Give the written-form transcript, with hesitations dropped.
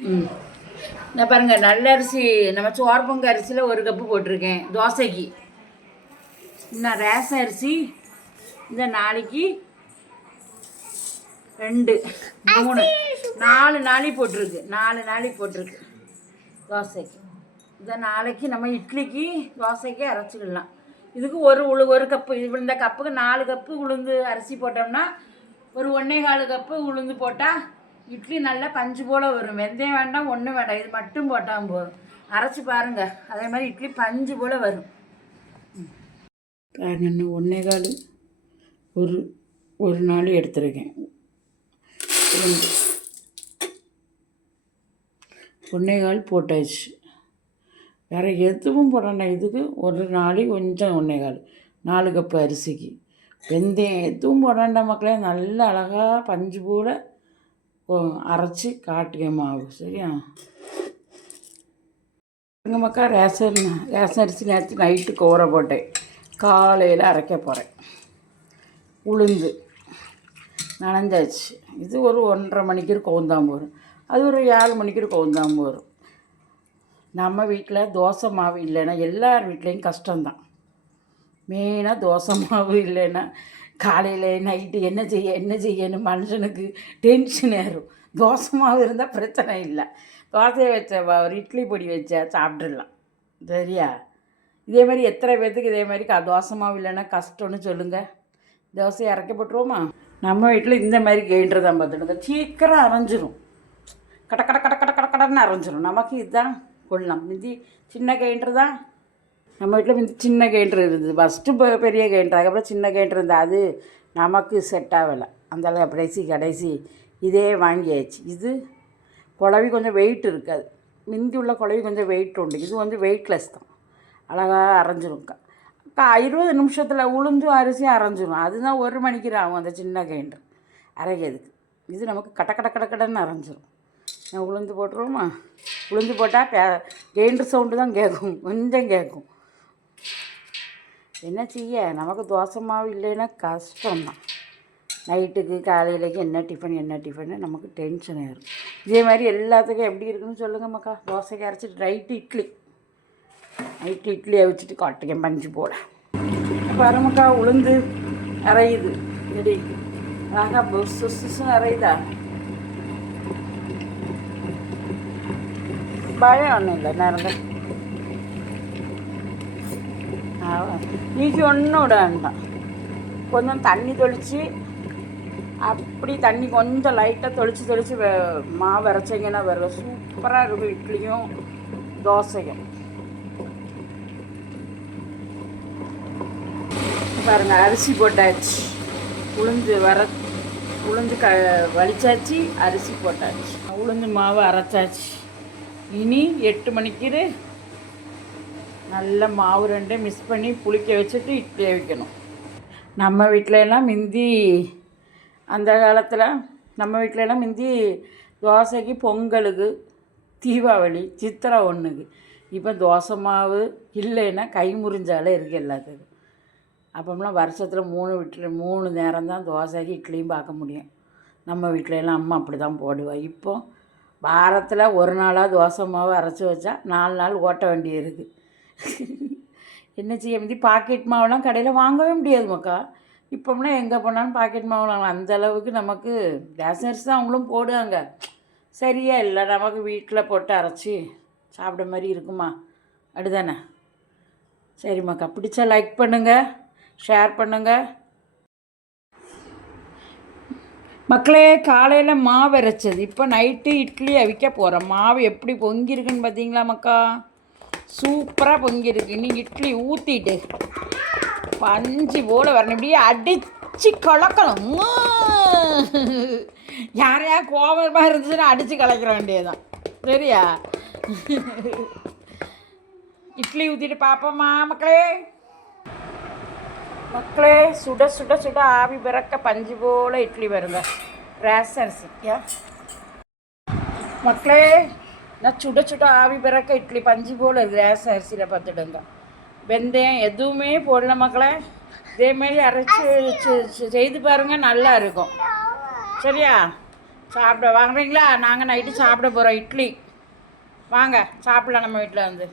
ம் நான் பாருங்கள், நல்ல அரிசி நம்ம சோர்பொங்க அரிசியில் 1 கப்பு போட்டிருக்கேன் தோசைக்கு. இன்னும் ரேஷன் அரிசி இந்த நாளைக்கு 2 3 4 நாளி போட்டிருக்கு. 4 நாளி போட்டிருக்கு தோசைக்கு. இதை நாளைக்கு நம்ம இட்லிக்கு தோசைக்கு அரைச்சிக்கலாம். இதுக்கு ஒரு கப்பு, இந்த கப்புக்கு 4 கப்பு உளுந்து அரிசி போட்டோம்னா ஒரு 1.25 கப்பு உளுந்து போட்டால் இட்லி நல்லா பஞ்சு போல் வரும். வெந்தயம் வேண்டாம், ஒன்றும் வேண்டாம், இது மட்டும் போட்டால் போதும். அரைச்சி பாருங்கள், அதே மாதிரி இட்லி பஞ்சு போல் வரும். பாருங்க, 1.25 ஒரு நாள் எடுத்துருக்கேன். 1.25 போட்டாச்சு. வேறு எதுவும் போடணும். இதுக்கு ஒரு நாளைக்கு கொஞ்சம் 1.25 4 கப்பு அரிசிக்கு. வெந்தயம் எதுவும் போடாண்டா மக்களே, நல்ல அழகாக பஞ்சு போல் அரைச்சி காட்டுக மாவு. சரியா? எங்கள் மக்கா ரேஷன் அரிசி நேற்று நைட்டுக்கு ஊற போட்டேன், காலையில் அரைக்க போகிறேன். உளுந்து நனைஞ்சாச்சு. இது ஒரு 1:30 மணிக்கு கவுந்தாம்பு வரும், அது ஒரு 7 மணிக்கு கவுந்தாம்பு வரும். நம்ம வீட்டில் தோசை மாவு இல்லைன்னா எல்லார் வீட்லேயும் கஷ்டம்தான். மெயினாக தோசை மாவு இல்லைன்னா காலையில் நைட்டு என்ன செய்யணும் மனுஷனுக்கு டென்ஷன் ஏறும். தோசை மாவு இருந்தால் பிரச்சனை இல்லை. தோசையை வச்ச ஒரு இட்லி பொடி வச்சா சாப்பிட்றலாம். சரியா? இதே மாதிரி எத்தனை பேர்த்துக்கு இதே மாதிரி தோசை மாவு இல்லைன்னா கஷ்டம்னு சொல்லுங்கள். தோசையை அரைக்க போட்டுருவோமா? நம்ம வீட்டில் இந்த மாதிரி கிரைண்டர் தான் பார்த்துடுங்க, சீக்கிரம் அரைஞ்சிரும். கடன்னு அரைஞ்சிரும். நமக்கு இதுதான் கொள்ளலாம். மிந்தி சின்ன கிரைண்டர் தான் நம்ம வீட்டில் மிந்தி சின்ன கிரைண்டர் இருந்தது. ஃபஸ்ட்டு பெரிய கிரைண்டர், அதுக்கப்புறம் சின்ன கிரைண்டர் இருந்தால் அது நமக்கு செட் ஆகலை. அந்தளவு கடைசி இதே வாங்கியாச்சு. இது குழவி கொஞ்சம் வெயிட் இருக்காது. மிந்தி உள்ள குழவி கொஞ்சம் வெயிட் உண்டு. இது வந்து வெயிட்லெஸ் தான், அழகாக அரைஞ்சிரும். 20 நிமிஷத்தில் உளுந்தும் அரிசியும் அரைஞ்சிரும். அதுதான் 1 மணிக்கு ஆகும் அந்த சின்ன கிரைண்டர் அரைக்கிறதுக்கு. இது நமக்கு கடன்னு அரைஞ்சிரும். நான் உளுந்து போட்டுருவோமா? உளுந்து போட்டால் கிரைண்டர் சவுண்டு தான் கேட்கும், கொஞ்சம் கேட்கும். என்ன செய்ய, நமக்கு தோசை மாவு இல்லைன்னா கஷ்டம்தான். நைட்டுக்கு காலையிலேக்கு என்ன டிஃபன் நமக்கு டென்ஷன் ஆயிரும். இதே மாதிரி எல்லாத்துக்கும் எப்படி இருக்குன்னு சொல்லுங்கள் மக்கா. தோசைக்கு அரைச்சிட்டு நைட்டு இட்லி அவிச்சிட்டு காட்டுக்கேன் பஞ்சு போட. பாருமக்கா, உளுந்து அரையுது. ரெடி அழகா பொசுன்னு அரையுதா? பயம் ஒன்றும் இல்லை. நேரம் நீக்கி ஒன்றும் விட வேண்டாம். கொஞ்சம் தண்ணி தெளித்து, அப்படி தண்ணி கொஞ்சம் லைட்டாக தெளித்து மாவு அரைச்சிங்கன்னா வரும். சூப்பராக இருக்கும் இட்லியும் தோசையும். பாருங்கள், அரிசி போட்டாச்சு, உளுந்து வலிச்சாச்சு, அரிசி போட்டாச்சு, உளுந்து மாவு அரைச்சாச்சு. இனி 8 மணிக்கு நல்ல மாவு 2 மிக்ஸ் பண்ணி புளிக்க வச்சுட்டு இட்லி வைக்கணும். நம்ம வீட்டிலலாம் மிந்தி அந்த காலத்தில் மிந்தி தோசைக்கு, பொங்கலுக்கு, தீபாவளி, சித்திரை 1க்கு. இப்போ தோசை மாவு இல்லைன்னா கை முறிஞ்சாலே இருக்குது எல்லாத்துக்கும். அப்போம்லாம் வருஷத்தில் 3 நேரம் தான் தோசைக்கு இட்லியும் பார்க்க முடியும். நம்ம வீட்டிலலாம் அம்மா அப்படி தான் போடுவா. இப்போ வாரத்தில் 1 நாளாக தோசை மாவு அரைச்சி வச்சா 4 நாள் ஓட்ட வேண்டி இருக்குது. என்ன செய்ய, மிந்தி பாக்கெட் மாவுலாம் கடையில் வாங்கவே முடியாது மக்கா. இப்போம்லாம் எங்கே போனாலும் பாக்கெட் மாவு வாங்கலாம். அந்தளவுக்கு நமக்கு ரேஷன் அரிசி தான் அவங்களும் போடுவாங்க. சரியா இல்லை, நமக்கு வீட்டில் போட்டு அரைச்சி சாப்பிட மாதிரி இருக்குமா? அப்படிதானே? சரி மக்கா, பிடிச்சா லைக் பண்ணுங்கள், ஷேர் பண்ணுங்கள் மக்களே. காலையில் மாவு அரைச்சது, இப்போ நைட்டு இட்லி அவிக்க போகிறோம். மாவு எப்படி பொங்கியிருக்குன்னு பார்த்தீங்களா மக்கா? சூப்பராக பொங்கியிருக்கு. நீ இட்லி ஊற்றிட்டு பஞ்சு போல் வரணும், இப்படியே அடித்து கலக்கணும். யாரையா கோபமாக இருந்துச்சுன்னா அடித்து கலக்கிற வேண்டியதுதான். சரியா? இட்லி ஊற்றிட்டு பார்ப்போம்மா மக்களே. சுட ஆவி பிறக்க பஞ்சு போல் இட்லி வருங்க, ரேஷன் அரிசியா மக்களே. நான் சுட ஆவி பிறக்க இட்லி பஞ்சு போல் இருக்குது ரேஷன் அரிசியில் பார்த்துடுங்க. வெந்தயம் எதுவுமே போடல மக்களே. இதேமாரி அரைச்சி செய்து பாருங்கள், நல்லா இருக்கும். சரியா? சாப்பிட வாங்குறீங்களா? நாங்கள் நைட்டு சாப்பிட போகிறோம் இட்லி. வாங்க சாப்பிடலாம் நம்ம வீட்டில் வந்து.